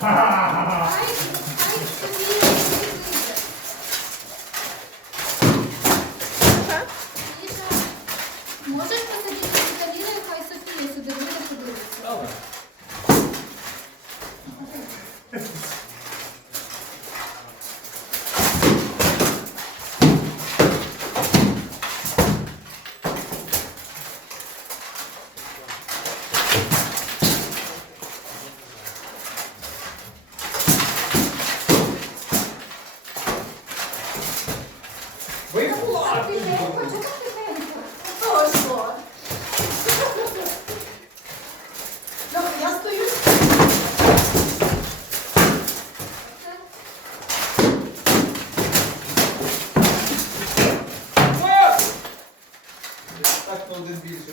Możesz posadzić Ви що? Добре, я стою. Так, то один більше.